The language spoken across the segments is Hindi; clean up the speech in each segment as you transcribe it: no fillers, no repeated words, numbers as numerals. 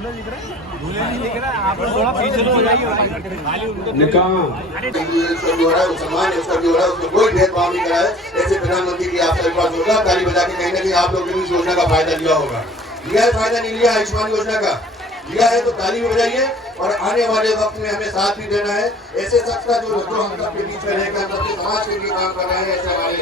कोई भेदभाव नहीं करा है। ऐसे प्रधानमंत्री की आपसे विश्वास होगा, ताली बजा के कहीं ना कहीं आप लोग भी इस योजना का फायदा लिया होगा। लिया है फायदा, नहीं लिया आयुष्मान योजना का? लिया है तो ताली बजाइए। और आने वाले वक्त में हमें साथ भी देना है। ऐसे शख्स का जो हम सबके बीच में रहकर हम सबके समाज के लिए काम कर रहे हैं, ऐसे हमारे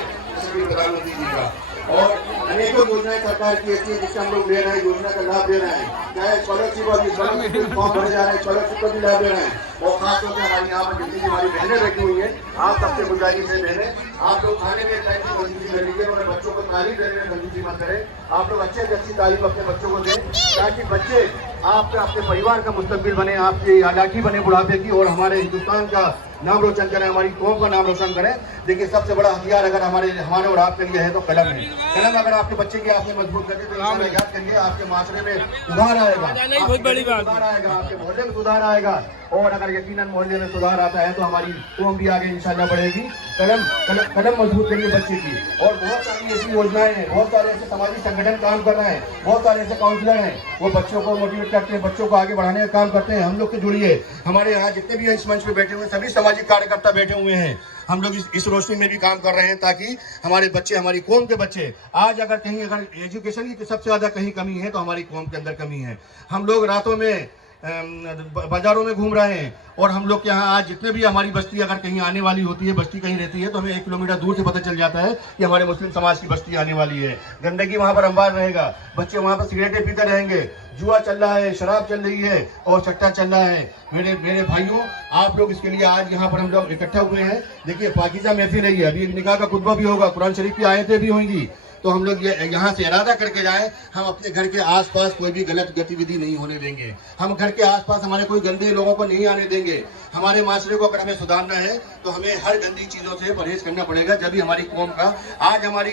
प्रधानमंत्री जी का। और अनेकों योजनाएं सरकार की ऐसी है जिससे हम लोग ले रहे हैं, योजना का लाभ ले रहे हैं। चाहे स्कॉलरशिप फॉर्म भरे जा रहे हैं, स्कॉलरशिप का भी लाभ ले रहे हैं। और खासतौर पर हमारी यहाँ पर जितनी हमारी बहनें बैठी हुई हैं, आप सबसे गुजारिश है बहनें, आप लोग खाने में टाइम की कंजूसी कर लीजिए और बच्चों को तालीम देने में कंजूसी मत करें। आप लोग अच्छे से अच्छी तालीम अपने बच्चों को दें, ताकि बच्चे आपके अपने परिवार का मुस्तकबिल बने, आपकी इलाकी बने बुढ़ापे की, और हमारे हिंदुस्तान का नाम रोशन करें, हमारी कौम का नाम रोशन करें। देखिए, सबसे बड़ा हथियार अगर हमारे और आपके लिए है तो कलम है। कलम अगर आपके बच्चे की आपने मजबूत कर दी तो याद करिए आपके माशरे में सुधार आएगा, बहुत बड़ी बात सुधार आएगा, आपके मोहल्ले में सुधार आएगा। और अगर यकीनन मोहल्ले में सुधार आता है तो हमारी कौम भी आगे इंशाल्लाह बढ़ेगी। कलम मजबूत करिए बच्चे की। और बहुत सारी ऐसी योजनाएं हैं, बहुत सारे ऐसे सामाजिक संगठन काम कर रहे हैं, बहुत सारे ऐसे काउंसलर हैं, वो बच्चों को मोटिवेट करते हैं, बच्चों को आगे बढ़ाने का काम करते हैं। हम लोग से जुड़िए। हमारे यहाँ जितने भी इस मंच पे बैठे हुए सभी सामाजिक कार्यकर्ता बैठे हुए हैं। हम लोग इस रोशनी में भी काम कर रहे हैं ताकि हमारे बच्चे, हमारी कौम के बच्चे, आज अगर कहीं अगर एजुकेशन की सबसे ज्यादा कहीं कमी है तो हमारी कौम के अंदर कमी है। हम लोग रातों में बाजारों में घूम रहे हैं, और हम लोग के यहाँ आज जितने भी हमारी बस्ती अगर कहीं आने वाली होती है, बस्ती कहीं रहती है, तो हमें 1 किलोमीटर दूर से पता चल जाता है कि हमारे मुस्लिम समाज की बस्ती आने वाली है। गंदगी वहाँ पर अंबार रहेगा, बच्चे वहाँ पर सिगरेटें पीते रहेंगे, जुआ चल रहा है, शराब चल रही है और सट्टा चल रहा है। मेरे भाइयों, आप लोग इसके लिए आज यहाँ पर हम लोग इकट्ठा हुए हैं। देखिए, पाकीज़ा महफिल है, अभी निकाह का खुतबा भी होगा, कुरान शरीफ की आयतें भी होंगी। तो हम लोग यहाँ से इरादा करके जाए, हम अपने घर के आसपास कोई भी गलत गतिविधि नहीं होने देंगे। हम घर के आसपास हमारे कोई गंदे लोगों को नहीं आने देंगे। हमारे माशरे को अगर हमें सुधारना है तो हमें हर गंदी चीजों से परहेज करना पड़ेगा। जब भी हमारी कौम का, आज हमारी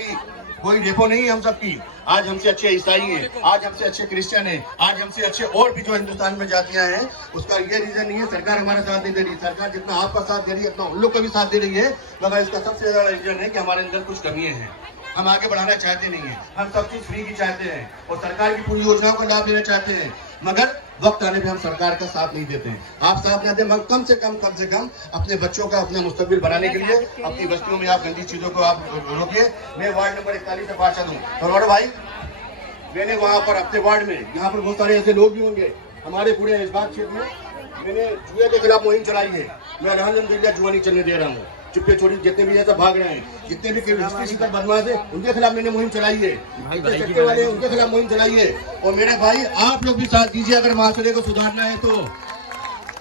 कोई रेपो नहीं है हम सबकी, आज हमसे अच्छे ईसाई हैं, आज हमसे अच्छे क्रिश्चियन हैं, आज हमसे अच्छे और भी जो हिंदुस्तान में जातियां हैं। उसका ये रीजन नहीं है सरकार हमारा साथ नहीं दे रही। सरकार जितना आपका साथ दे रही है उतना उन लोग का भी साथ दे रही है, मगर इसका सबसे ज्यादा रीजन है कि हमारे अंदर कुछ कमियां हैं। हम आगे बढ़ाना चाहते नहीं है, हम सब चीज फ्री की चाहते हैं और सरकार की पूरी योजनाओं का लाभ लेना चाहते हैं, मगर वक्त आने पे हम सरकार का साथ नहीं देते हैं। आप साथ नहीं देते, कम से कम अपने बच्चों का अपना मुस्तकबिल बनाने के लिए अपनी बस्तियों में आप गंदी चीजों को आप रोकिए। मैं वार्ड नंबर 41 से पार्षद हूँ, और भाई मैंने वहाँ पर अपने वार्ड में, यहाँ पर बहुत सारे ऐसे लोग भी होंगे हमारे पूरे इस्बात क्षेत्र में, मैंने जुए के खिलाफ मुहिम चलाई है। मैं अल्हम्दुलिल्लाह जुआ नहीं चलने दे रहा हूँ। चुप्पे चोरी जितने भी ऐसा भाग रहे हैं, जितने भी शिकार बदमाश है, उनके खिलाफ मैंने मुहिम चलाई है। चक्के वाले हैं उनके खिलाफ मुहिम चलाई है। और मेरे भाई, आप लोग भी साथ दीजिए। अगर माशरे को सुधारना है तो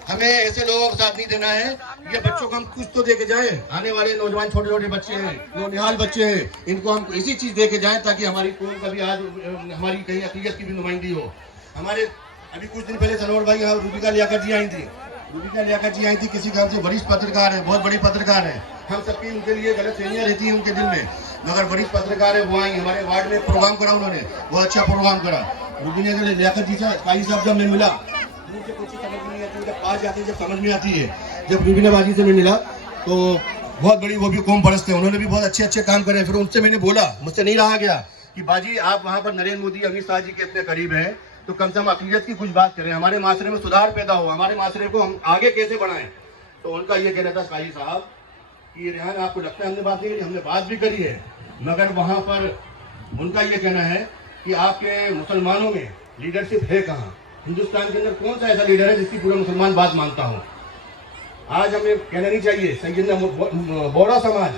हमें ऐसे लोगों का साथ नहीं देना है। ये बच्चों को हम कुछ तो देके जाए। आने वाले नौजवान छोटे छोटे बच्चे हैं, नौनिहाल बच्चे हैं, इनको हम ऐसी चीज देके जाए ताकि हमारी कौम का भी आज हमारी कहीं अक़लियत की भी नुमाइंदगी हो। हमारे अभी कुछ दिन पहले सनोर भाई यहाँ रूबिका लियाकत जी आई थी। रूबिका लियाकत जी आई थी, किसी काम से वरिष्ठ पत्रकार है, बहुत बड़ी पत्रकार है। हम सबकी उनके लिए गलत फहमियां रहती हैं उनके दिल में, मगर वरिष्ठ पत्रकार है, वो आई हमारे वार्ड में प्रोग्राम करा, उन्होंने बहुत अच्छा प्रोग्राम करा। रूबिका लियाकत जी साहब जब मैं मिला, मुझे कुछ समझ नहीं आती, जब पास जाती है जब समझ में आती है। जब रूबिका बाजी से मैं मिला तो बहुत बड़ी, वो भी कौम परस्त है, उन्होंने भी बहुत अच्छे काम करे। फिर उनसे मैंने बोला, मुझसे नहीं रहा गया कि बाजी आप वहाँ पर नरेंद्र मोदी, अमित शाह जी के इतने करीब हैं, तो कम से कम अक़लियत की कुछ बात करें, हमारे माशरे में सुधार पैदा हो, हमारे माशरे को हम आगे कैसे बढ़ाएं। तो उनका ये कहना था शाही साहब कि रेहान, आपको लगता है हमने बात नहीं करी? हमने बात भी करी है, मगर वहाँ पर उनका ये कहना है कि आपके मुसलमानों में लीडरशिप है कहाँ? हिंदुस्तान के अंदर कौन सा ऐसा लीडर है जिसकी पूरा मुसलमान बात मानता हो? आज हमें कहना नहीं चाहिए। सैयदना बोरा समाज,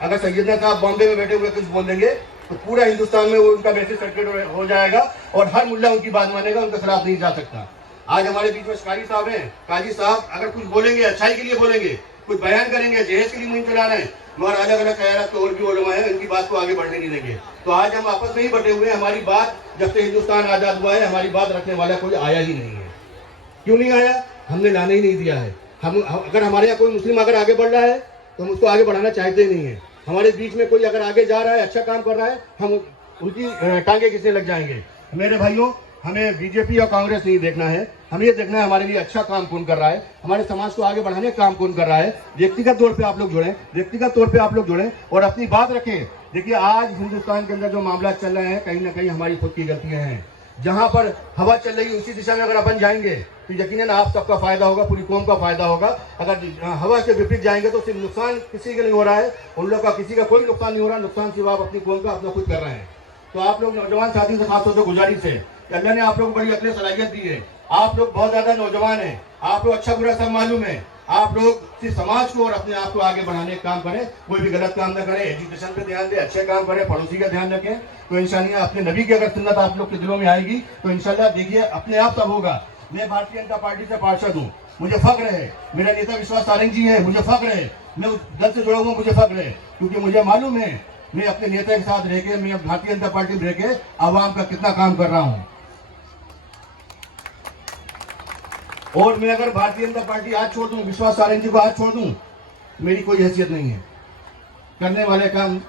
अगर सैयदना साहब बॉम्बे में बैठे हुए कुछ बोल देंगे तो पूरा हिंदुस्तान में वो उनका मैसेज सर्कुलेट हो जाएगा और हर मुल्ला उनकी बात मानेगा, उनके खिलाफ नहीं जा सकता। आज हमारे बीच में कारी साहब हैं, काजी साहब अगर कुछ बोलेंगे अच्छाई के लिए बोलेंगे, कुछ बयान करेंगे, जहेज के लिए मुहिम चला रहे हैं, मगर अलग अलग ख्यालात तो और भी उलमा है, इनकी बात को आगे बढ़ने नहीं देंगे। तो आज हम आपस में ही बटे हुए हैं। हमारी बात, जब से हिंदुस्तान आजाद हुआ है, हमारी बात रखने वाला कोई आया ही नहीं है। क्यों नहीं आया? हमने लाने ही नहीं दिया है। हम अगर हमारे यहाँ कोई मुस्लिम अगर आगे बढ़ रहा है तो हम उसको आगे बढ़ाना चाहते ही नहीं है। हमारे बीच में कोई अगर आगे जा रहा है, अच्छा काम कर रहा है, हम उनकी टांगे किसने लग जाएंगे? मेरे भाइयों, हमें बीजेपी और कांग्रेस नहीं देखना है, हमें ये देखना है हमारे लिए अच्छा काम कौन कर रहा है, हमारे समाज को आगे बढ़ाने का काम कौन कर रहा है। व्यक्तिगत तौर पे आप लोग जुड़ें, व्यक्तिगत तौर पे आप लोग जुड़ें और अपनी बात रखें। देखिए, आज हिंदुस्तान के अंदर जो मामला चल रहे हैं, कहीं ना कहीं हमारी खुद की गलतियां हैं। जहां पर हवा चल रही है उसी दिशा में अगर अपन जाएंगे तो यकीनन आप सबका फायदा होगा, पूरी कौम का फायदा होगा। अगर हवा से विपरीत जाएंगे तो सिर्फ नुकसान किसी का नहीं हो रहा है, उन लोग का किसी का कोई नुकसान नहीं हो रहा, नुकसान सिर्फ आप अपनी कौम का अपना खुद कर रहे हैं। तो आप लोग नौजवान साथियों से खासतौर से गुजारिश है कि अल्लाह ने आप लोग को बड़ी अकल सलाहियत दी है, आप लोग बहुत ज्यादा नौजवान हैं, आप लोग अच्छा बुरा सब मालूम है, आप लोग सिर्फ समाज को और अपने आप को आगे बढ़ाने का काम करें, कोई भी गलत काम न करें, एजुकेशन पे ध्यान दें, अच्छे काम करें, पड़ोसी का ध्यान रखें। तो इंशाल्लाह अपने नबी की अगर सुन्नत आप लोग के दिलों में आएगी तो इंशाल्लाह देखिए अपने आप सब होगा। मैं भारतीय जनता पार्टी से पार्षद हूँ, मुझे फख्र है, मेरा नेता विश्वास सारंग जी है, मुझे फख्र है, मैं उस दल से जुड़ा हुआ, मुझे फख्र है, क्योंकि मुझे मालूम है मैं अपने नेता के साथ रह के, मैं भारतीय जनता पार्टी में रह के आवाम का कितना काम कर रहा हूँ। और मैं अगर भारतीय जनता पार्टी आज छोड़ दूं, विश्वास सारंग जी को आज छोड़ दूं, मेरी कोई हैसियत नहीं है। करने वाले काम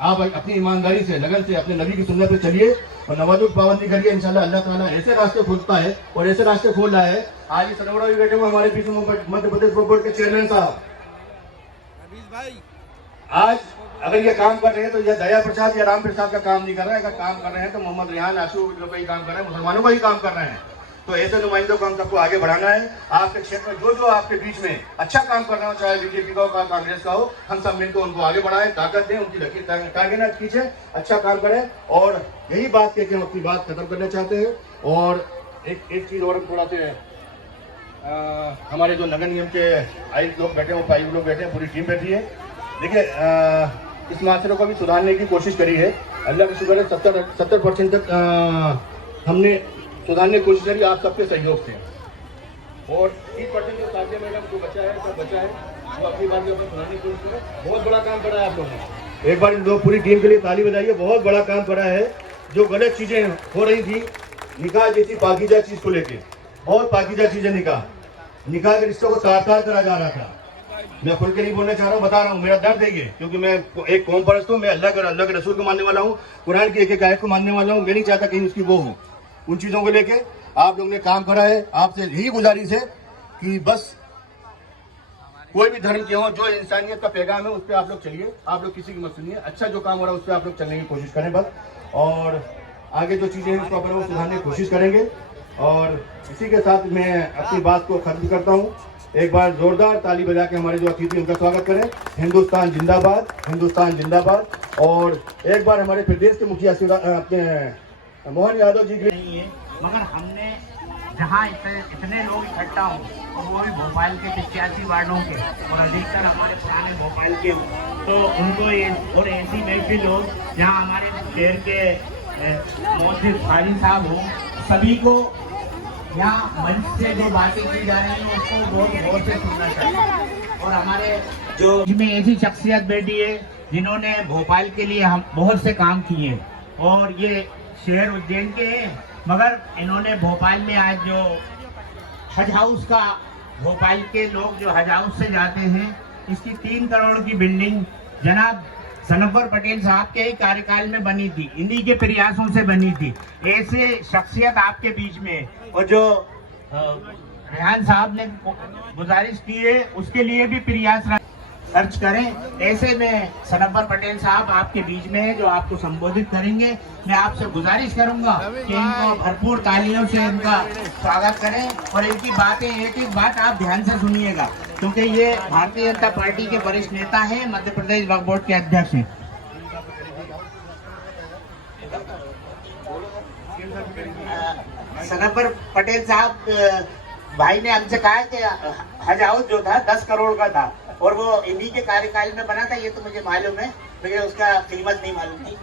आप अपनी ईमानदारी से, लगन से अपने नबी की सुन्नत पे चलिए और नमाज़ों की पाबंदी करिए। इंशाल्लाह अल्लाह ताला ऐसे रास्ते खोलता है और ऐसे रास्ते खोल रहा है। आज ही सनवरा भी बैठे हुए हमारे बीच में मध्य प्रदेश बोर्ड के चेयरमैन साहब, आज अगर ये काम कर रहे हैं तो ये दया प्रसाद या राम प्रसाद का काम नहीं कर रहे हैं। अगर काम कर रहे हैं तो मोहम्मद रिहान आशू लोग का ही काम कर रहे हैं, मुसलमानों का ही काम कर रहे हैं। तो ऐसे नुमाइंदों को हम सबको आगे बढ़ाना है। आपके क्षेत्र में जो जो आपके बीच में अच्छा काम कर रहा हो, चाहे बीजेपी का हो, कांग्रेस का हो, हम सब मिलकर उनको आगे बढ़ाएं, ताकत दें, उनकी लकीर टांगे ना खींचे, अच्छा काम करें। और यही बात कहकर हम अपनी बात खत्म करना चाहते हैं। और एक चीज और थोड़ा से हमारे जो नगर निगम के आयुक्त लोग बैठे हैं, 5 लोग बैठे हैं, पूरी टीम बैठी है। देखिए इस माशरे को भी सुधारने की कोशिश करी है, अल्लाह का शुक्र है 70% तक हमने सुधारने की कोशिश करी आप सबके सहयोग से। और 30% जो साथिया मैडम जो बचा है, सब बचा है, वो अपनी बात में सुधारने की कोशिश करें। बहुत बड़ा काम करा है आप लोगों ने, एक बार इन लोग पूरी टीम के लिए ताली बजाइए। बहुत बड़ा काम करा है। जो गलत चीजें हो रही थी, निकाह जैसी पाकीज़ा चीज को लेके, बहुत पाकीज़ा चीजें, निकाह के रिश्तों को तार करा जा रहा था। मैं खुल के नहीं बोलना चाह रहा हूँ, बता रहा हूँ, मेरा दर्द है ये, क्योंकि मैं एक कौम परस्त हूँ, मैं अल्लाह के रसूल को मानने वाला हूँ, कुरान की एक आयत को मानने वाला हूँ। मैं नहीं चाहता कहीं उसकी वो हो। उन चीज़ों को लेके आप लोगों ने काम करा है। आपसे यही गुजारिश है कि बस कोई भी धर्म के हो, जो इंसानियत का पैगाम है उस पर आप लोग चलिए, आप लोग किसी की मत सुनिए। अच्छा जो काम हो रहा है उस पर आप लोग चलने की कोशिश करें बस। और आगे जो चीज़ें हैं उसको अपन वो सुधारने की कोशिश करेंगे। और इसी के साथ मैं अपनी बात को खत्म करता हूँ। एक बार जोरदार ताली बजा के हमारे जो अतिथि उनका स्वागत करें। हिंदुस्तान जिंदाबाद, हिंदुस्तान जिंदाबाद। और एक बार हमारे प्रदेश के मुखिया अपने मोहन यादव जी के नहीं है, मगर हमने जहाँ इतने लोग इकट्ठा हों और वो भी भोपाल के 85 वार्डों के और अधिकतर हमारे पुराने भोपाल के हों, तो उनको ये और ऐसी महफिल हो जहाँ हमारे शहर के मोहसिन खाली साहब हों, सभी को यहाँ मंच से जो बातें की जा रही हैं उसको बहुत गौर से सुनना चाहिए। और हमारे जो इसमें ऐसी शख्सियत बैठी है जिन्होंने भोपाल के लिए हम बहुत से काम किए, और ये शहर उज्जैन के हैं, मगर इन्होंने भोपाल में आज जो हज हाउस का, भोपाल के लोग जो हज हाउस से जाते हैं, इसकी 3 करोड़ की बिल्डिंग जनाब सनवर पटेल साहब के ही कार्यकाल में बनी थी, इन्हीं के प्रयासों से बनी थी। ऐसे शख्सियत आपके बीच में, और जो रेहान साहब ने गुजारिश की है उसके लिए भी प्रयास खर्च करें। ऐसे में सनवर पटेल साहब आपके बीच में है जो आपको संबोधित करेंगे। मैं आपसे गुजारिश करूंगा कि इनको भरपूर तालियों से इनका स्वागत करें और इनकी बातें, एक एक बात आप ध्यान से सुनिएगा, क्योंकि ये भारतीय जनता पार्टी के वरिष्ठ नेता हैं, मध्य प्रदेश वक्फ बोर्ड के अध्यक्ष हैं। सनवर पटेल साहब भाई ने हमसे कहा कि हज हाउस जो था 10 करोड़ का था और वो इन्हीं के कार्यकाल में बना था। ये तो मुझे मालूम है, मुझे उसका कीमत नहीं मालूम थी।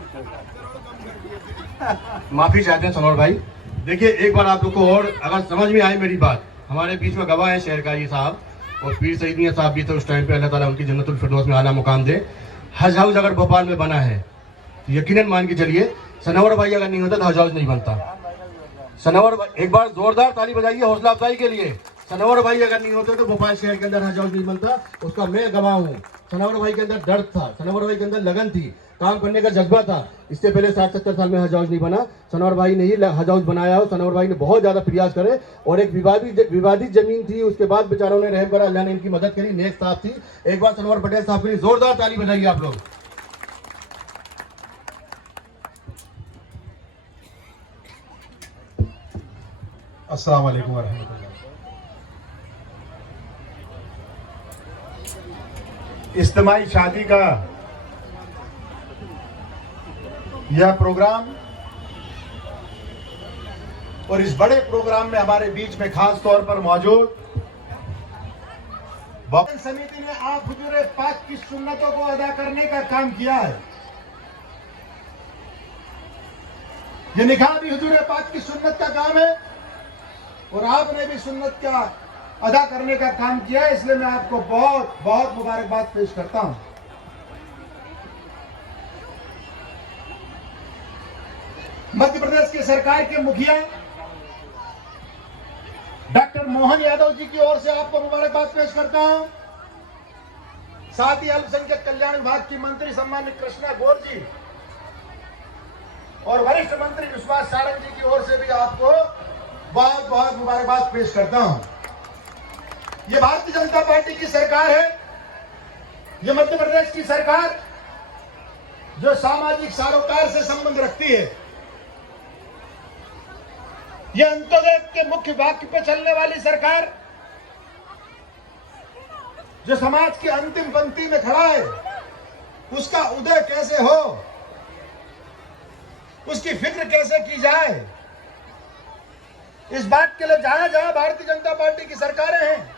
माफी चाहते हैं सनोर भाई। देखिए एक बार आप लोग को और अगर समझ में आए मेरी बात, हमारे बीच में गवाह है शहर का ये साहब और पीर सईद मियां साहब भी थे उस टाइम पे, अल्लाह ताला उनकी जन्नतुल फिरदौस में आला मुकाम दे। हज हाउस अगर भोपाल में बना है यकीनन मान के चलिए, सनोर भाई अगर नहीं होता तो हज हाउस नहीं बनता। सनोर एक बार जोरदार ताली बजाइए हौसला अफजाई के लिए। सनोर भाई अगर नहीं होते तो भोपाल शहर के अंदर हज हाउस नहीं बनता, उसका मैं गवाह हूँ। सनोर भाई के अंदर दर्द था, सनोर भाई के अंदर लगन थी, काम करने का जज्बा था। इससे पहले 60-70 साल में हज हाउस नहीं बना, सनोर भाई ने ही हज हाउस बनाया हो। सनोर भाई ने बहुत ज्यादा प्रयास करे और एक विवादित जमीन थी, उसके बाद बेचारों ने रहम करा, अल्लाह ने इनकी मदद करी, नेक साहब थी। एक बार सनोर पटेल साहब के लिए जोरदार ताली बजाइए आप लोग। अस्सलाम वालेकुम वरहमतुल्लाह। इज्तिमाई शादी का यह प्रोग्राम और इस बड़े प्रोग्राम में हमारे बीच में खास तौर पर मौजूद समिति ने आप हुजूर पाक की सुन्नतों को अदा करने का काम किया है। ये निकाह भी हुजूर पाक की सुन्नत का काम है और आपने भी सुन्नत का अदा करने का काम किया है, इसलिए मैं आपको बहुत बहुत मुबारकबाद पेश करता हूं। मध्य प्रदेश की सरकार के मुखिया डॉक्टर मोहन यादव जी की ओर से आपको मुबारकबाद पेश करता हूं। साथ ही अल्पसंख्यक कल्याण विभाग की मंत्री सम्मानित कृष्णा गौर जी और वरिष्ठ मंत्री विश्वास सारंग जी की ओर से भी आपको बहुत बहुत मुबारकबाद पेश करता हूं। ये भारतीय जनता पार्टी की सरकार है, ये मध्य प्रदेश की सरकार जो सामाजिक सरोकार से संबंध रखती है, ये अंत्योदय के मुख्य वाक्य पे चलने वाली सरकार जो समाज की अंतिम पंक्ति में खड़ा है, उसका उदय कैसे हो, उसकी फिक्र कैसे की जाए, इस बात के लिए जहां जहां भारतीय जनता पार्टी की सरकारें हैं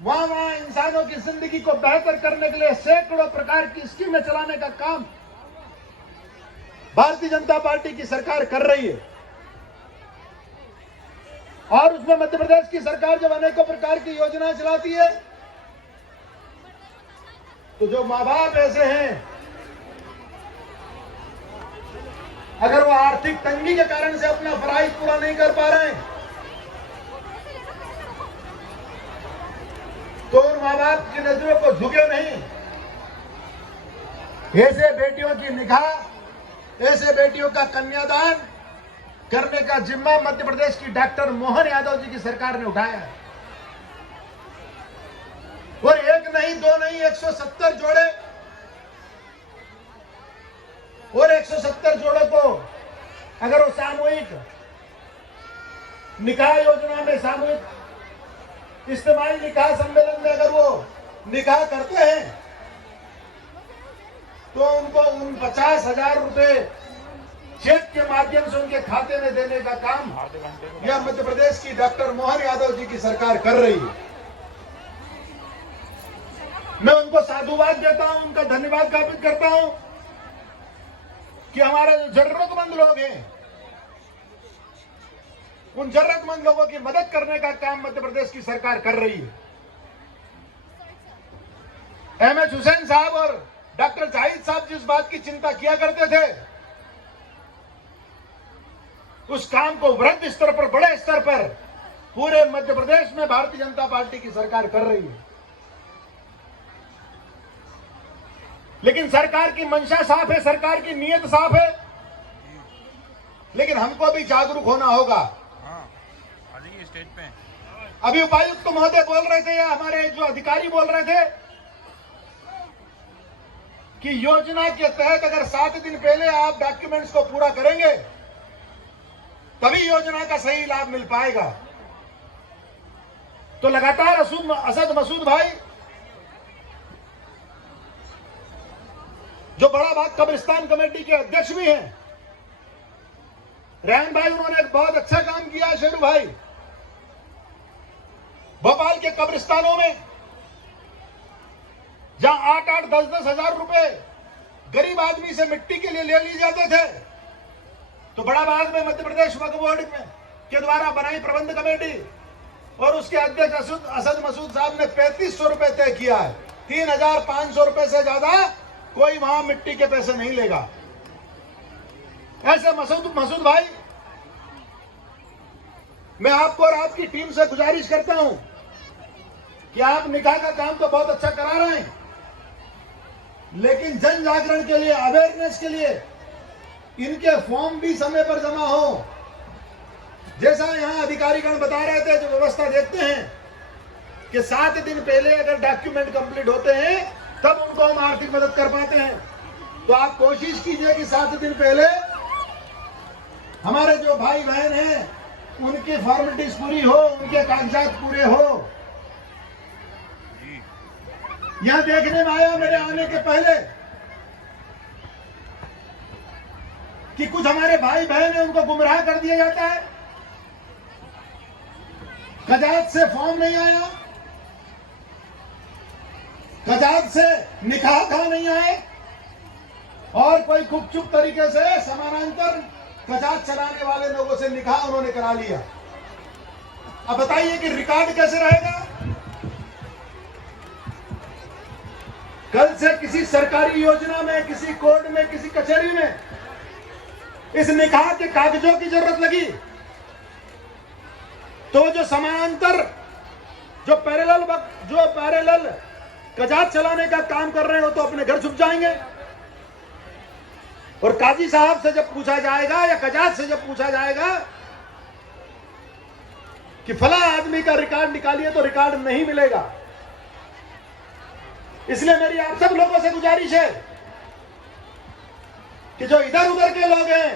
वहां वहां इंसानों की जिंदगी को बेहतर करने के लिए सैकड़ों प्रकार की स्कीमें चलाने का काम भारतीय जनता पार्टी की सरकार कर रही है। और उसमें मध्य प्रदेश की सरकार जब अनेकों प्रकार की योजनाएं चलाती है तो जो माँ बाप ऐसे हैं, अगर वो आर्थिक तंगी के कारण से अपना फराइज पूरा नहीं कर पा रहे हैं तो उन माँ बाप की नजरों को झुके नहीं। ऐसे बेटियों की निकाह, ऐसे बेटियों का कन्यादान करने का जिम्मा मध्य प्रदेश की डॉक्टर मोहन यादव जी की सरकार ने उठाया है। और एक नहीं, दो नहीं, 170 जोड़े और 170 जोड़ों को अगर वो सामूहिक निकाह योजना में, सामूहिक इज्तिमाई निकाह सम्मेलन में अगर वो निकाह करते हैं तो उनको उन 50,000 रुपए चेक के माध्यम से उनके खाते में देने का काम यह मध्य प्रदेश की डॉक्टर मोहन यादव जी की सरकार कर रही है। मैं उनको साधुवाद देता हूं, उनका धन्यवाद ज्ञापित करता हूं कि हमारे जो जरूरतमंद लोग हैं उन जरूरतमंद लोगों की मदद करने का काम मध्य प्रदेश की सरकार कर रही है। एमएच हुसैन साहब और डॉक्टर जाहिद साहब जिस बात की चिंता किया करते थे उस काम को वृहद स्तर पर, बड़े स्तर पर पूरे मध्य प्रदेश में भारतीय जनता पार्टी की सरकार कर रही है। लेकिन सरकार की मंशा साफ है, सरकार की नीयत साफ है, लेकिन हमको भी जागरूक होना होगा। स्टेज पे अभी उपायुक्त महोदय बोल रहे थे या हमारे जो अधिकारी बोल रहे थे कि योजना के तहत अगर 7 दिन पहले आप डॉक्यूमेंट्स को पूरा करेंगे तभी योजना का सही लाभ मिल पाएगा। तो लगातार असद मसूद भाई जो बड़ा बाग कब्रिस्तान कमेटी के अध्यक्ष भी हैं, रैन भाई, उन्होंने एक बहुत अच्छा काम किया है। शेरू भाई, भोपाल के कब्रिस्तानों में जहां 8-8, 10-10 हजार रुपए गरीब आदमी से मिट्टी के लिए ले लिए जाते थे, तो बड़ा बाग में मध्य प्रदेश वक्फ बोर्ड के द्वारा बनाई प्रबंध कमेटी और उसके अध्यक्ष असद मसूद साहब ने 3500 रुपए तय किया है। 3,500 रुपए से ज्यादा कोई वहां मिट्टी के पैसे नहीं लेगा। ऐसे मसूद भाई, मैं आपको और आपकी टीम से गुजारिश करता हूं कि आप निकाह का काम तो बहुत अच्छा करा रहे हैं, लेकिन जन जागरण के लिए, अवेयरनेस के लिए इनके फॉर्म भी समय पर जमा हो। जैसा यहां अधिकारीगण बता रहे थे, जो व्यवस्था देखते हैं कि 7 दिन पहले अगर डॉक्यूमेंट कंप्लीट होते हैं तब उनको हम आर्थिक मदद कर पाते हैं। तो आप कोशिश कीजिए कि 7 दिन पहले हमारे जो भाई बहन हैं उनकी फॉर्मेलिटीज पूरी हो, उनके कागजात पूरे हो। यहां देखने में आया मेरे आने के पहले कि कुछ हमारे भाई बहन है उनको गुमराह कर दिया जाता है। कजात से फॉर्म नहीं आया, कजात से निकाह का नहीं आए, और कोई गुपचुप तरीके से समानांतर कजात चलाने वाले लोगों से निकाह उन्होंने करा लिया। अब बताइए कि रिकॉर्ड कैसे रहेगा? कल से किसी सरकारी योजना में, किसी कोर्ट में, किसी कचहरी में इस निकाह के कागजों की जरूरत लगी तो जो समानांतर, जो पैरेलल कजात चलाने का काम कर रहे हो तो अपने घर छुप जाएंगे। और काजी साहब से जब पूछा जाएगा या कजात से जब पूछा जाएगा कि फला आदमी का रिकॉर्ड निकालिए तो रिकॉर्ड नहीं मिलेगा। इसलिए मेरी आप सब लोगों से गुजारिश है कि जो इधर उधर के लोग हैं,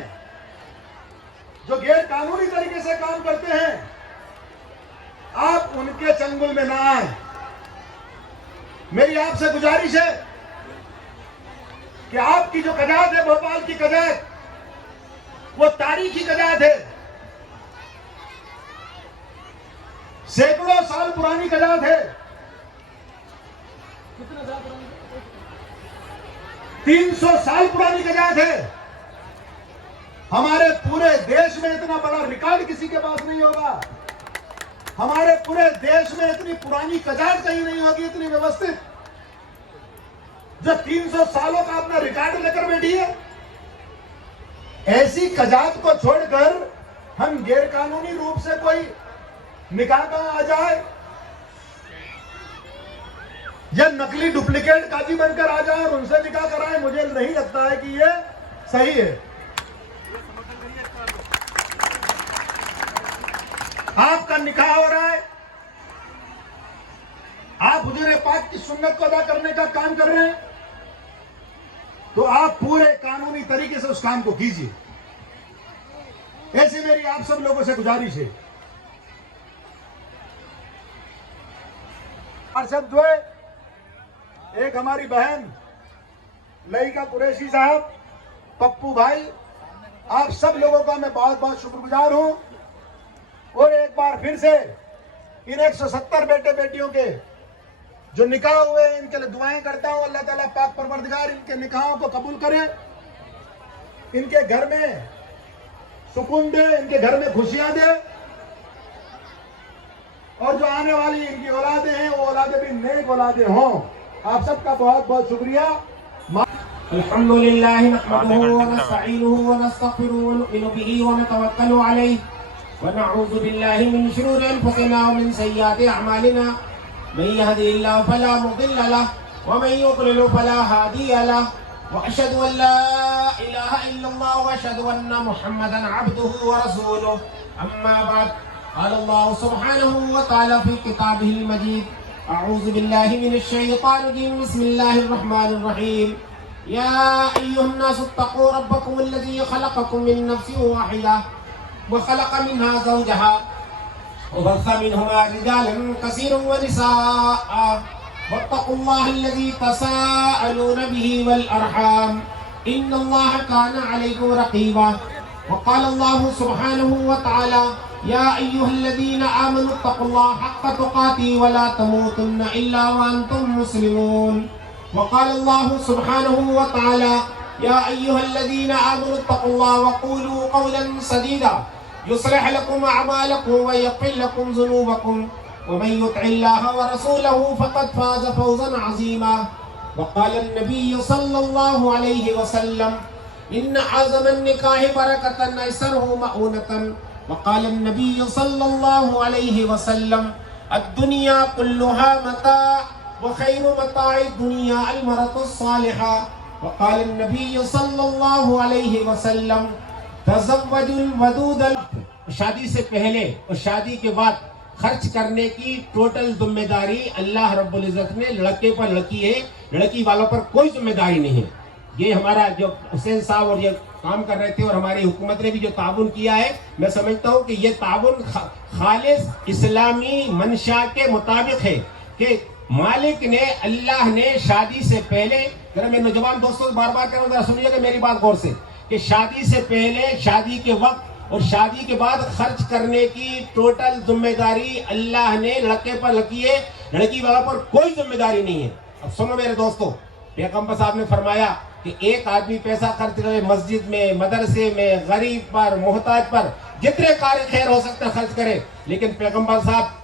जो गैर कानूनी तरीके से काम करते हैं, आप उनके चंगुल में ना आए। मेरी आपसे गुजारिश है कि आपकी जो कजात है, भोपाल की कजात, वो तारीखी कजात है, सैकड़ों साल पुरानी कजात है। कितने साल पुरानी? 300 साल पुरानी कजात है। हमारे पूरे देश में इतना बड़ा रिकॉर्ड किसी के पास नहीं होगा। हमारे पूरे देश में इतनी पुरानी कजात कहीं नहीं होगी, इतनी व्यवस्थित, जो 300 सालों का अपना रिकॉर्ड लेकर बैठी है। ऐसी कजात को छोड़कर हम गैर कानूनी रूप से कोई निकाह का आ जाए या नकली डुप्लीकेट काजी बनकर आ जाए और उनसे निकाह कराए, मुझे नहीं लगता है कि ये सही है। आपका निकाह हो रहा है, आप हुजूर पाक की सुन्नत को अदा करने का काम कर रहे हैं, तो आप पूरे कानूनी तरीके से उस काम को कीजिए। ऐसी मेरी आप सब लोगों से गुजारिश है। पार्षद जो है, एक हमारी बहन लईका कुरैशी साहब, पप्पू भाई, आप सब लोगों का मैं बहुत बहुत शुक्रगुजार हूं। और एक बार फिर से इन 170 बेटे बेटियों के जो निकाह हुए हैं, इनके लिए दुआएं करता हूं। अल्लाह ताला पाक परवरदिगार इनके निकाहों को कबूल करे, इनके घर में सुकून दे, इनके घर में खुशियां दे, और जो आने वाली इनकी औलादें हैं वो औलादें भी नेक औलादें हों। आप सबका बहुत बहुत शुक्रिया। अल्हम्दुलिल्लाह नहमदुहु व नस्तईनुहु व नस्तगफिरुहु व नु'मिनु बिही व नतवक्कलु अलैहि व नऊज़ु बिल्लाहि मिन शुरूरि अनफुसिना व मिन सय्यिआति अअमालिना मन यहदिहिल्लाहु फला मुदिल्ल लहु व मन युद्लिल फला हादिय लहु व अशहदु अन ला इलाहा इल्लल्लाह व अशहदु अन्न मुहम्मदन अब्दुहु व रसूलुहु। अम्मा बाद, क़ाल अल्लाहु सुब्हानहु व तआला फ़ी किताबिहिल मजीद, अऊज़ु बिल्लाहि मिनश शैतानिर रजीम, बिस्मिल्लाहिर रहमानिर रहीम। या अय्युहन्नासु इत्तक़ू रब्बकुमुल्लज़ी ख़लक़कुम मिन नफ़्सिन वाहिदा व ख़लक़ मिन्हा ज़ौजहा व बस्स मिन्हुमा रिजालन कसीरन व निसाअ वत्तक़ुल्लाहल्लज़ी तसाअलून बिही वल अरहाम इन्नल्लाहा काना अलैकुम रक़ीबा। व क़ाल अल्लाहु सुब्हानहु व तआला, या अय्युहल्लज़ीना आमनु इत्तक़ुल्लाहा हक़्क़ तुक़ातिही व ला तमूतुन्ना इल्ला व अंतुम मुस्लिमून। व क़ाल अल्लाहु सुब्हानहु व तआला, या अय्युहल्लज़ीना आमनु इत्तक़ुल्लाहा व क़ूलू क़ौलन सदीदा युस्लिह लकुम अअमालकुम व यग़फिर लकुम ज़ुनूबकुम व मन युति'िल्लाहा व रसूलहु फ़क़द फ़ाज़ फ़ौज़न अज़ीमा। व क़ाल अन्नबिय्यु सल्लल्लाहु अलैहि वसल्लम, इन्न अअज़मन निकाहि बरकतन अयसरहु मऊनतन। व क़ाल अन्नबिय्यु सल्लल्लाहु अलैहि वसल्लम, अद्दुनिया कुल्लुहा मता' व खैरु मता'id दुनिया अल मरअतुस सालिहा। व क़ाल अन्नबिय्यु सल्लल्लाहु अलैहि वसल्लम, तज़व्वजुल वदूदल। शादी से पहले और शादी के बाद खर्च करने की टोटल जिम्मेदारी अल्लाह रब्बुल इज़्ज़त ने लड़के पर रखी है, लड़की वालों पर कोई जिम्मेदारी नहीं है। ये हमारा जो हुसैन साहब और ये काम कर रहे थे और हमारी हुकूमत ने भी जो ताउन किया है, मैं समझता हूँ कि ये ताउन खालिस इस्लामी मंशा के मुताबिक है कि मालिक ने, अल्लाह ने शादी से पहले, जरा मैं नौजवान दोस्तों बार बार कह रहा हूँ, सुनिएगा मेरी बात गौर से, कि शादी से पहले, शादी के वक्त और शादी के बाद खर्च करने की टोटल जिम्मेदारी अल्लाह ने लड़के पर रखी है, लड़की वाला पर कोई जिम्मेदारी नहीं है। अब सुनो मेरे दोस्तों, पैगंबर साहब ने फरमाया कि एक आदमी पैसा खर्च करे मस्जिद में, मदरसे में, गरीब पर, मोहताज पर, जितने कार्य खैर हो सकते हैं खर्च करे, लेकिन पैगंबर साहब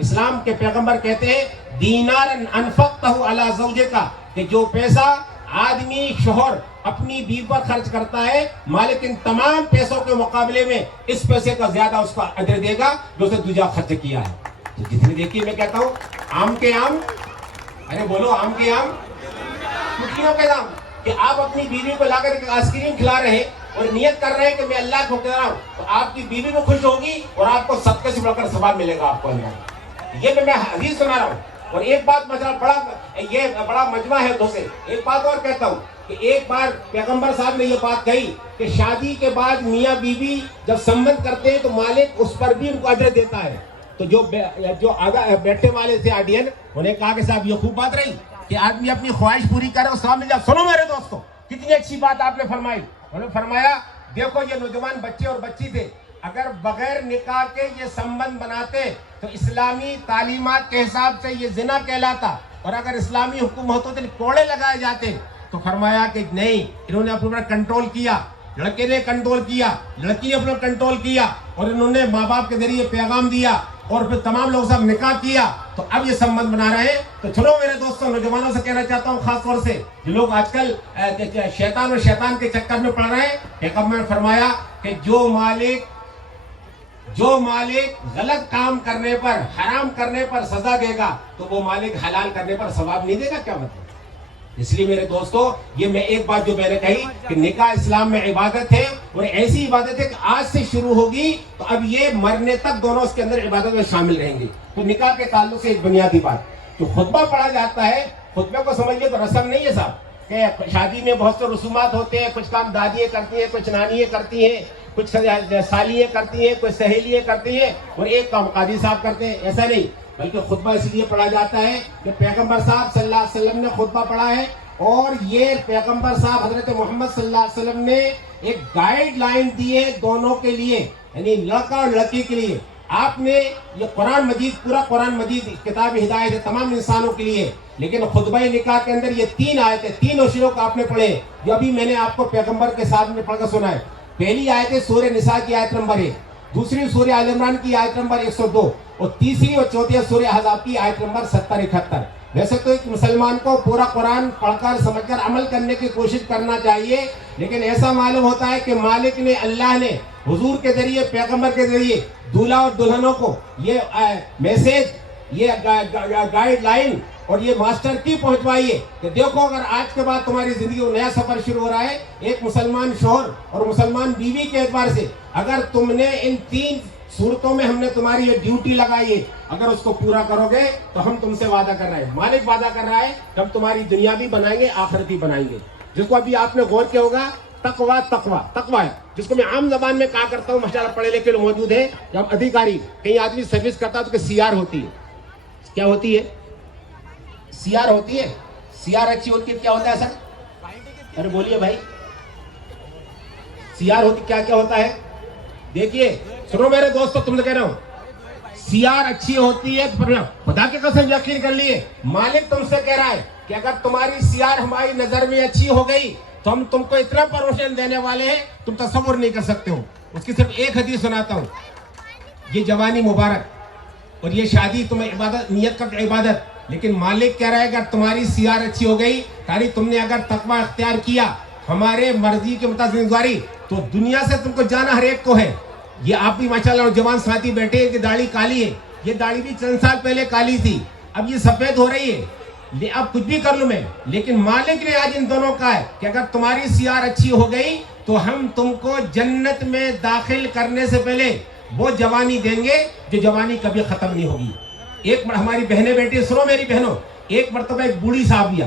इस्लाम के पैगंबर कहते हैं दीनार अनफक़तहु अला ज़ौजिका, कि जो पैसा आदमी शोहर अपनी बीवी पर खर्च करता है, मालिक इन तमाम पैसों के मुकाबले में इस पैसे का ज्यादा उसका अजर देगा जो उसे दूजा खर्च किया है। तो जितनी, देखिए मैं कहता हूँ आम के आम, अरे बोलो आम के आम, मुठियों के दाम, कि आप अपनी बीवी को लाकर आइसक्रीम खिला रहे और नियत कर रहे हैं कि मैं अल्लाह को कह रहा हूँ, तो आपकी बीवी को खुश होगी और आपको सदके से बढ़कर सवाब मिलेगा आपको अंदर। ये मैं हदीस सुना रहा हूँ। और एक बात ये बड़ा मजमा है उधर से, एक बात और कहता हूँ कि एक बार पैगंबर साहब ने ये बात कही कि शादी के बाद मियाँ बीवी जब संबंध करते हैं तो मालिक उस पर भी उनको अजर देता है। तो जो आगे बैठे वाले थे आडियन, उन्हें कहा कि साहब ये खूब बात रही कि आदमी अपनी ख्वाहिश पूरी करे और सामने जा। सुनो मेरे दोस्तों, कितनी अच्छी बात आपने फरमाई। उन्होंने फरमाया देखो ये नौजवान बच्चे और बच्ची थे, अगर बगैर निकाह के ये संबंध बनाते तो इस्लामी तालीमात के हिसाब से ये जिना कहलाता, और अगर इस्लामी हुक्म होते तो कोड़े लगाए जाते। तो फरमाया कि नहीं, इन्होंने अपने कंट्रोल किया, लड़के ने कंट्रोल किया, लड़की ने अपना कंट्रोल किया, और इन्होंने माँ बाप के जरिए पैगाम दिया और फिर तमाम लोग सब निकाह किया, तो अब ये संबंध बना रहे हैं। तो चलो मेरे दोस्तों, नौजवानों से कहना चाहता हूँ, खास तौर से जो लोग आजकल शैतान और शैतान के चक्कर में पड़ रहे हैं, पैगंबर ने फरमाया कि जो मालिक गलत काम करने पर, हराम करने पर सजा देगा, तो वो मालिक हलाल करने पर सवाब नहीं देगा। क्या मतलब? इसलिए मेरे दोस्तों, ये मैं एक बात जो मैंने कही कि निकाह इस्लाम में इबादत है, और ऐसी इबादत है कि आज से शुरू होगी तो अब ये मरने तक दोनों उसके अंदर इबादत में शामिल रहेंगे। तो निकाह के ताल्लुक से एक बुनियादी बात, जो खुतबा पढ़ा जाता है, खुतबे को समझिए तो रस्म नहीं है साहब, कि शादी में बहुत से रसूमात होते हैं, कुछ काम दादियाँ करती हैं, कुछ नानियाँ करती हैं, कुछ सालियाँ करती हैं, कुछ सहेलियाँ करती हैं, और एक काम काजी साहब करते हैं। ऐसा नहीं, बल्कि खुतबा इसलिए पढ़ा जाता है कि पैगंबर साहब सल्लल्लाहु अलैहि वसल्लम ने खुतबा पढ़ा है, और ये पैगंबर साहब हजरत मोहम्मद सल्लल्लाहु अलैहि वसल्लम ने एक गाइडलाइन दी है दोनों के लिए, यानी लड़का और लड़की के लिए। आपने ये कुरान मजीद, पूरा कुरान मजीद किताब हिदायत है तमाम इंसानों के लिए, लेकिन खुतबा निकाह के अंदर ये 3 आयतें, 3 उसूलों को आपने पढ़े, जो अभी मैंने आपको पैगंबर के साथ में पढ़कर सुना है। पहली आयत है सूरह निसा की आयत नंबर 1, दूसरी सूरह आल इमरान की आयत नंबर 102, और तीसरी और चौथी सूरह अहज़ाब की आयत नंबर 70-71। वैसे तो एक मुसलमान को पूरा कुरान पढ़कर समझकर अमल करने की कोशिश करना चाहिए, लेकिन ऐसा मालूम होता है कि मालिक ने, अल्लाह ने हुजूर के जरिए, पैगंबर के जरिए दूल्हा और दुल्हनों को ये मैसेज, ये गाइडलाइन और ये मास्टर की पहुंचवाई है कि देखो, अगर आज के बाद तुम्हारी जिंदगी में नया सफर शुरू हो रहा है, एक मुसलमान शोहर और मुसलमान बीवी के एतबार से, अगर तुमने इन 3 सूरतों में हमने तुम्हारी ये ड्यूटी लगाई है, अगर उसको पूरा करोगे तो हम तुमसे वादा कर रहे हैं, मालिक वादा कर रहा है कि हम तुम्हारी दुनिया भी बनाएंगे, आखिरत भी बनाएंगे। जिसको अभी आपने गौर किया होगा, तकवा है, जिसको मैं आम जबान में कहा करता हूँ, माशाअल्लाह पढ़े लिखे लोग मौजूद है, जब अधिकारी कहीं आदमी सर्विस करता है तो सीआर होती है। क्या होती है? सीआर होती है। सीआर अच्छी होती है, क्या होता है सर? अरे बोलिए भाई, सीआर होती क्या क्या होता है? देखिए सुनो मेरे दोस्तों, तुमने कह रहा हूं सीआर अच्छी होती है, खुदा के कसम यकीन कर लिए, मालिक तुमसे कह रहा है कि अगर तुम्हारी सीआर हमारी नजर में अच्छी हो गई तो हम तुमको इतना प्रमोशन देने वाले हैं तुम तसव्वुर नहीं कर सकते हो। उसकी सिर्फ एक हदीस सुनाता हूँ। ये जवानी मुबारक और ये शादी तुम्हें इबादत, नियत कर इबादत, लेकिन मालिक कह रहा है अगर तुम्हारी सीआर अच्छी हो गई, तारी तुमने अगर तकवा अख्तियार किया, हमारे मर्जी के मुताबिक, तो दुनिया से तुमको जाना हर एक को है। ये आप भी माशाल्लाह जवान साथी बैठे हैं कि दाढ़ी काली है, ये दाढ़ी भी चंद साल पहले काली थी, अब ये सफेद हो रही है। अब कुछ भी कर लूं मैं, लेकिन मालिक ने आज इन दोनों का है कि अगर तुम्हारी सीआर अच्छी हो गई तो हम तुमको जन्नत में दाखिल करने से पहले वो जवानी देंगे जो जवानी कभी खत्म नहीं होगी। एक हमारी बहनें बैठी, सुनो मेरी बहनों, एक मरतबा एक बूढ़ी साहबिया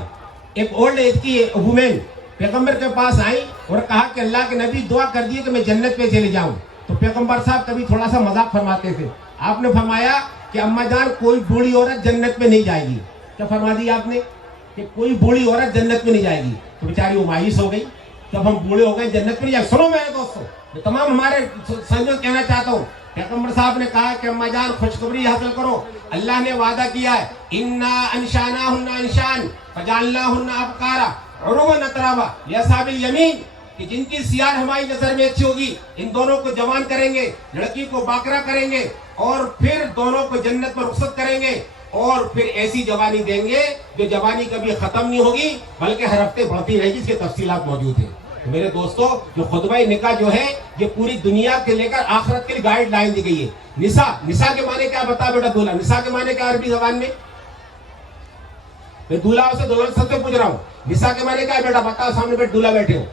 एक ओल्ड एज की वुमेन पैगंबर के पास आई और कहा कि अल्लाह के नबी दुआ कर दिए कि मैं जन्नत पे चले जाऊं। तो पैगंबर साहब कभी थोड़ा सा मजाक फरमाते थे। आपने फरमाया कि अम्मा जान कोई बूढ़ी औरत जन्नत में नहीं जाएगी। क्या फरमा दिया आपने कि कोई बूढ़ी औरत जन्नत में नहीं जाएगी। तो बेचारी वो मायूस हो गई, जब हम बूढ़े हो गए जन्नत में नहीं जाए। सुनो मेरे दोस्तों, मैं तमाम हमारे संजो कहना चाहता हूँ, पैगंबर साहब ने कहा कि अम्मा जान खुशखबरी हासिल करो, अल्लाह ने वादा किया है इन्ना अनशाना हुन्ना अनशान फजालना हुन्ना अबकारा उरुवन अतराबा यसाबिल यमीन, कि जिनकी सियार हमारी नजर में अच्छी होगी इन दोनों को जवान करेंगे, लड़की को बाकरा करेंगे और फिर दोनों को जन्नत में रुखसत करेंगे और फिर ऐसी जवानी देंगे जो जवानी कभी खत्म नहीं होगी बल्कि हर हफ्ते बढ़ती रहेगी। इसके तफसीलात मौजूद है। तो मेरे दोस्तों, जो खुतबा निकाह जो है ये पूरी दुनिया के लेकर आखिरत के लिए गाइडलाइन दी गई है। निसा के माने क्या बता बेटा दूल्हा, निसा के माने क्या अरबी जबान में? मैं दूल्हा से दुल्हन सबसे पूछ रहा हूँ, निसा के माने क्या है बेटा बताओ, सामने पे दूल्हा बैठे हो।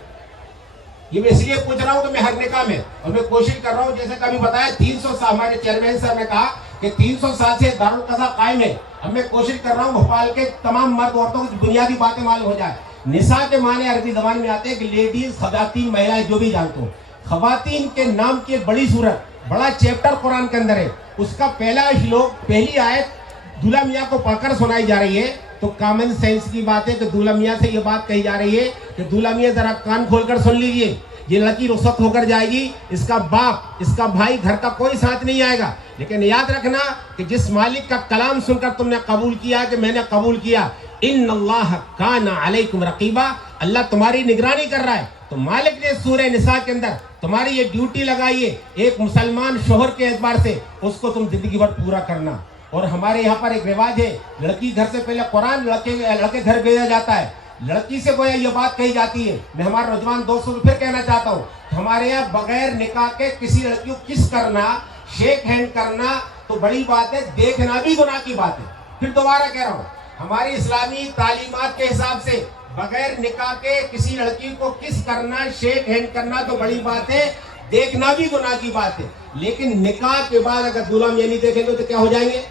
ये मैं इसलिए पूछ रहा हूँ कि मैं हर निकाह में और मैं कोशिश कर रहा हूँ, जैसे कभी बताया 300 साल, हमारे चेयरमैन सर ने कहा कि 300 साल से दारुल कज़ा कायम है। अब मैं कोशिश कर रहा हूँ भोपाल के तमाम मर्द औरतों को बुनियादी बातें मालूम हो जाए। निसा के माने अरबी जबान में आते हैं कि लेडीज, खवातीन, महिलाएं, जो भी जानते हो। खवातीन के नाम की एक बड़ी सूरत, बड़ा चैप्टर कुरान के अंदर है। उसका पहला श्लोक, पहली आयत दूल्हा मियाँ को पढ़कर सुनाई जा रही है। तो कॉमन सेंस की बात है कि दूल्हा मियाँ से ये बात कही जा रही है कि दूल्हा मियाँ जरा कान खोलकर सुन लीजिए, ये लड़की रुखसत होकर जाएगी, इसका बाप, इसका भाई, घर का कोई साथ नहीं आएगा। लेकिन याद रखना कि जिस मालिक का कलाम सुनकर तुमने कबूल किया कि मैंने कबूल किया, इन्नल्लाह काना अलैकुम रकीबा, अल्लाह तुम्हारी निगरानी कर रहा है। तो मालिक ने सूरह निसा के अंदर तुम्हारी ये ड्यूटी लगाई है, एक मुसलमान शोहर के एतबार से उसको तुम जिंदगी भर पूरा करना। और हमारे यहाँ पर एक रिवाज है, लड़की घर से पहले कुरान लड़के घर भेजा जाता है, लड़की से गोया ये बात कही जाती है। मैं हमारे नौजवान दोस्तों को फिर कहना चाहता हूँ, हमारे यहाँ बगैर निकाह के किसी लड़की को किस करना, शेक हैंड करना तो बड़ी बात है, देखना भी गुनाह की बात है। फिर दोबारा कह रहा हूँ, हमारी इस्लामी तालीमात के हिसाब से बगैर निकाह के किसी लड़की को किस करना, शेक हैंड करना तो बड़ी बात है, देखना भी गुनाह की बात है। लेकिन निकाह के बाद अगर दूल्हा मियां नहीं देखेंगे तो क्या हो जाएंगे?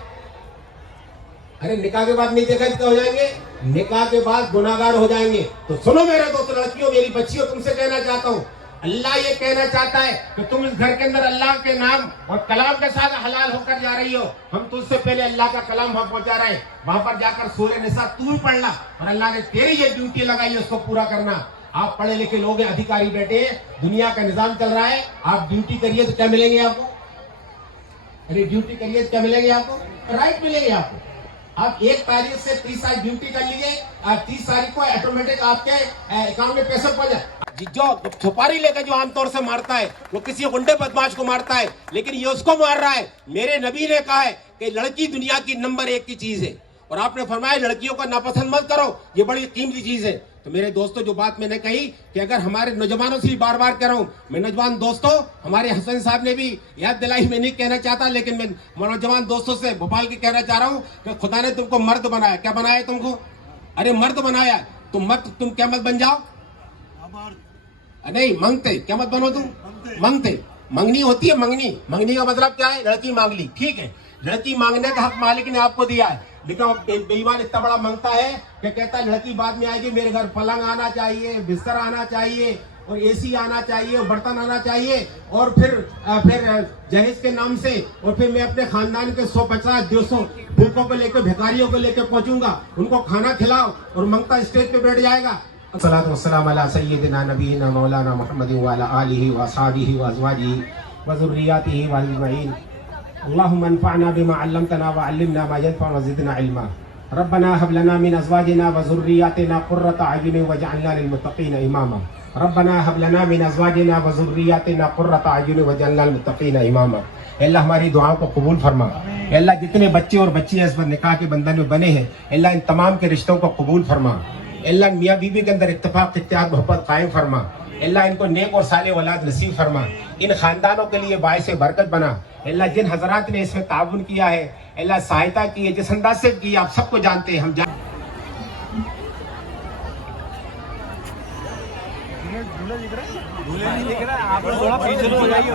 अरे निकाह के बाद नहीं देखा तो हो जाएंगे, निकाह के बाद गुनाहगार हो जाएंगे। तो सुनो मेरे दोस्तों, लड़कियों, मेरी बच्चियों, तुमसे कहना चाहता हूँ, अल्लाह ये कहना चाहता है कि तुम इस घर के अंदर अल्लाह के नाम और कलाम के साथ हलाल होकर जा रही हो। हम तुझसे पहले अल्लाह का कलाम वहां पहुंचा रहे हैं, वहां पर जाकर सूरह निसा तू भी पढ़ ला और अल्लाह ने तेरी ये ड्यूटी लगाई है उसको पूरा करना। आप पढ़े लिखे लोग हैं, अधिकारी बैठे हैं, दुनिया का निजाम चल रहा है, आप ड्यूटी करिए तो क्या मिलेंगे आपको? अरे ड्यूटी करिए तो क्या मिलेंगे आपको? राइट मिलेंगे आपको। आप 1 तारीख से 30 तारीख ड्यूटी कर लीजिए, 30 तारीख को ऑटोमेटिक आपके अकाउंट में पैसे पहुंच जाए। जो छुपारी लेकर जो आमतौर से मारता है वो किसी गुंडे बदमाश को मारता है, लेकिन ये उसको मार रहा है। मेरे नबी ने कहा है कि लड़की दुनिया की नंबर 1 की चीज है और आपने फरमाया लड़कियों का नापसंद मत करो, ये बड़ी कीमती चीज है। तो मेरे दोस्तों, जो बात मैंने कही कि अगर हमारे नौजवानों से बार बार कह रहा हूँ, मैं नौजवान दोस्तों, हमारे हसन साहब ने भी याद दिलाई, मैं नहीं कहना चाहता, लेकिन मैं नौजवान दोस्तों से भोपाल की कहना चाह रहा हूँ कि खुदा ने तुमको मर्द बनाया। क्या बनाया तुमको? अरे मर्द बनाया, तुम क्या मत बन जाओ? नहीं, मंगते क्या मत बनो तुम? मंगते, मंगनी होती है, मंगनी का मतलब क्या है? लड़की मांग ली, ठीक है, लड़की मांगने का हक मालिक ने आपको दिया है। लेकिन बेईमान इतना बड़ा मांगता है कि कहता है लड़की बाद में आएगी, मेरे घर पलंग आना चाहिए, बिस्तर आना चाहिए और एसी आना चाहिए और बर्तन आना चाहिए और फिर जहेज के नाम से, और फिर मैं अपने खानदान के 150-200 भूखों को लेकर, भिखारियों को लेकर पहुंचूंगा, उनको खाना खिलाओ, और मंगता स्टेज पे बैठ जाएगा। अस्सलातु वस्सलाम अला सय्यिदिना नबीना मौलाना मुहम्मदिन व अला आलिहि व अस्हाबिहि व अज़वाजिहि व ज़ुर्रिय्यतिहि व अजमईन। अल्लाहुम्मा अन्फ़अना बिमा अल्लमतना व अल्लिमना मा यनफ़अुना व ज़िदना इल्मा। रब्बना हब लना मिन अज़वाजिना व ज़ुर्रिय्यतिना क़ुर्रता अयुन वजअलना लिलमुत्तक़ीना इमामा। रब्बना हब लना मिन अज़वाजिना व ज़ुर्रिय्यतिना क़ुर्रता अयुन वजअलना लिलमुत्तक़ीना इमामा। अल्लाह हमारी दुआओं को कबूल फरमा। अल्लाह जितने बच्चे और बच्चियाँ इस पर निकाह के बंधन में बने हैं, अल्लाह इन तमाम के रिश्तों को कबूल फरमा। अल्लाह मियाँ बीवी के अंदर इत्तेफाक, इत्तेहाद, मोहब्बत कायम फरमा। अल्लाह इनको नेक और साले औलाद नसीब फरमा। इन खानदानों के लिए बाइस बरकत बना। अल्लाह जिन हजरात ने इसमें ताउन किया है, अल्लाह सहायता की है, जिस अंदाज से की आप सबको जानते हैं, हम दूल्हे नहीं दिख रहा है, आप थोड़ा पीछे हो जाइए।